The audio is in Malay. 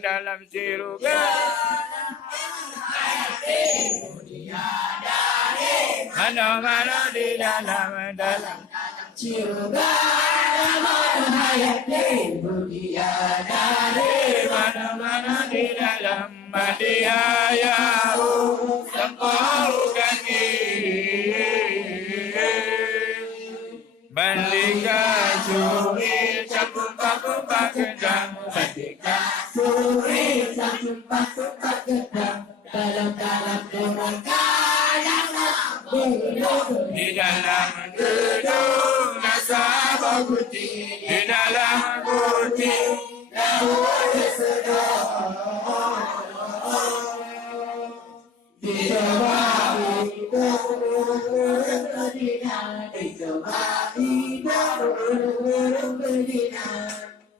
dalam surga. Mana-mana di dalam surga. Mana-mana di dalam Madiayahu Sempau kaki Bandika suri Sakumpa-kumpa gedang Bandika suri Sakumpa-kumpa gedang Dalam-dalam turun di dalam gedung nasabah putih di dalam putih Dahulu sedang di bawah Medina di bawah Medina